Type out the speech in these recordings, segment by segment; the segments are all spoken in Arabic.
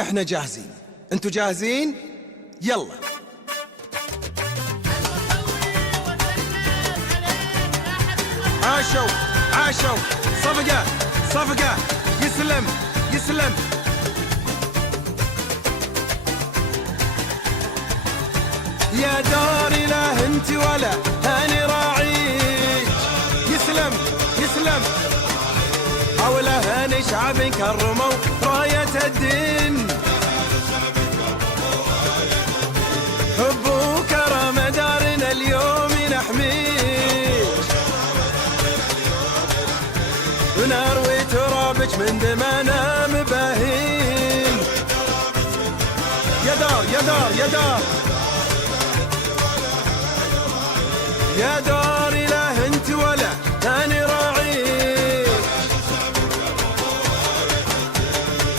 احنا جاهزين، انتوا جاهزين؟ يلا. عاشوا عاشوا، صفقة صفقة، يسلم يسلم. يا داري لا انت ولا هاني راعيك، يسلم يسلم. حوله هاني شعب كرموا راية الدين، حب وكرم دارنا اليوم نحميك، ونروي ترابك من دمنا مباهين. يا دار يا دار يا دار يا داري لا انت ولا هاني راعيك،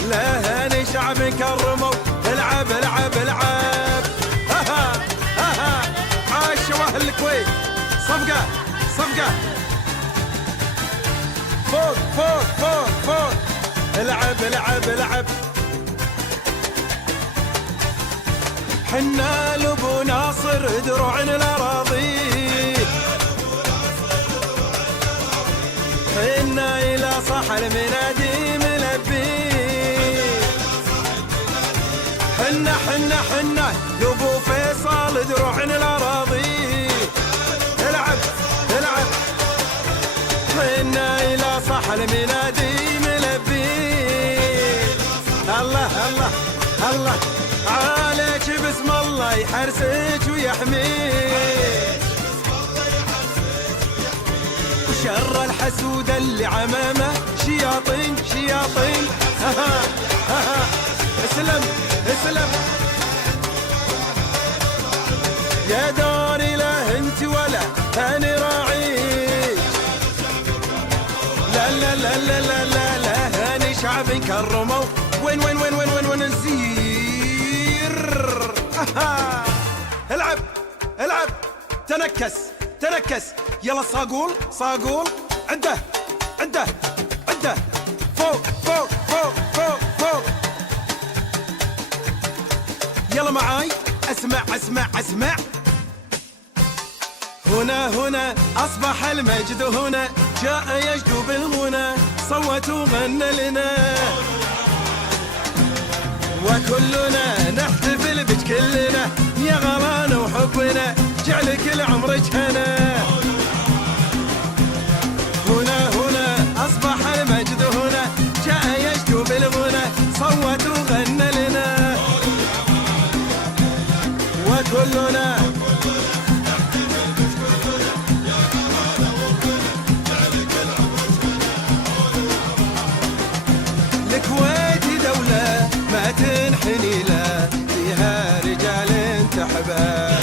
لا هاني شعب كرموا. العب العب العب، ها ها ها. عاشوا اهل الكويت، صفقة صفقة، فوق فوق فوق فوق. العب العب العب. حنا لابو ناصر دروعنا الاراضي، حنا الى صح المنادي ملبي. حنا حنا حنا لابو فيصل دروعنا الاراضي. العب العب. حنا الى صح المنادي ملبي. الله الله الله عليك بسم الله يحرسك ويحميك، وشر الحسود اللي عمامه شياطين شياطين. ها ها ها. اسلم اسلم. يا داري لا انت ولا هاني راعيك، لا لا لا لا لا لا لا هاني شعب كرموا. وين وين وين وين وين وين نسير. العب العب. تنكس تنكس. يلا صاقول صاقول. عده عده عده. فوق فوق فوق فوق فوق. يلا معاي. اسمع اسمع اسمع. هنا هنا اصبح المجد، هنا جاء يجدو بالغنى، صوت وغنى لنا، وكلنا نحتفل بك كلنا يا غلانا وحبنا، جعلك لعمرك هنا. هنا هنا اصبح المجد، هنا جاء يجدو بالغنى، صوت وغنى لنا، وكلنا الكويت دولة ما تنحني له، فيها رجال تحبه،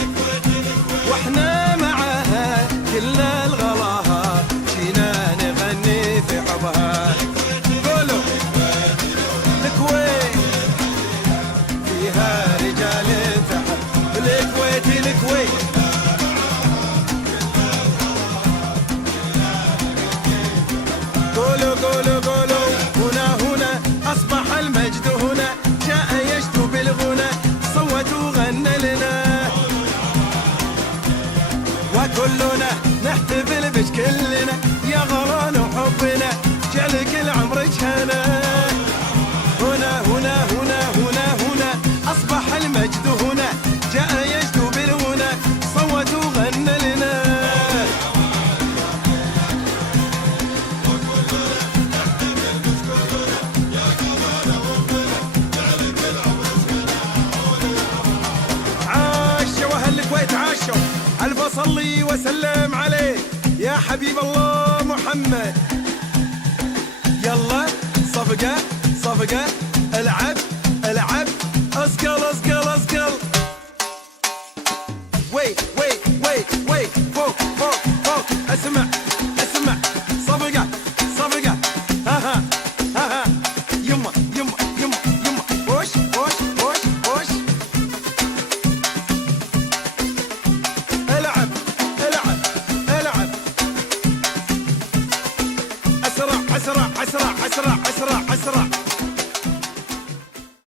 واحنا معاها كل الغلاها، جينا نغني في حبها. قولوا الكويت فيها رجال تحب، الكويت الكويت. قولوا قولوا قولوا. هنا هنا أصبح المجد، هنا جاء يجدو بالغنى، صوت وغنى لنا، وكلنا نحتفل بك كلنا يا غران وحبنا، جعلك لعمرك هنا. هنا هنا هنا هنا هنا أصبح المجد، هنا جاء يجدو بالغنى، صوت وغنى لنا، عاشوا. ألف أصلي وسلم عليه يا حبيب الله محمد. يلا صفقة صفقة. العب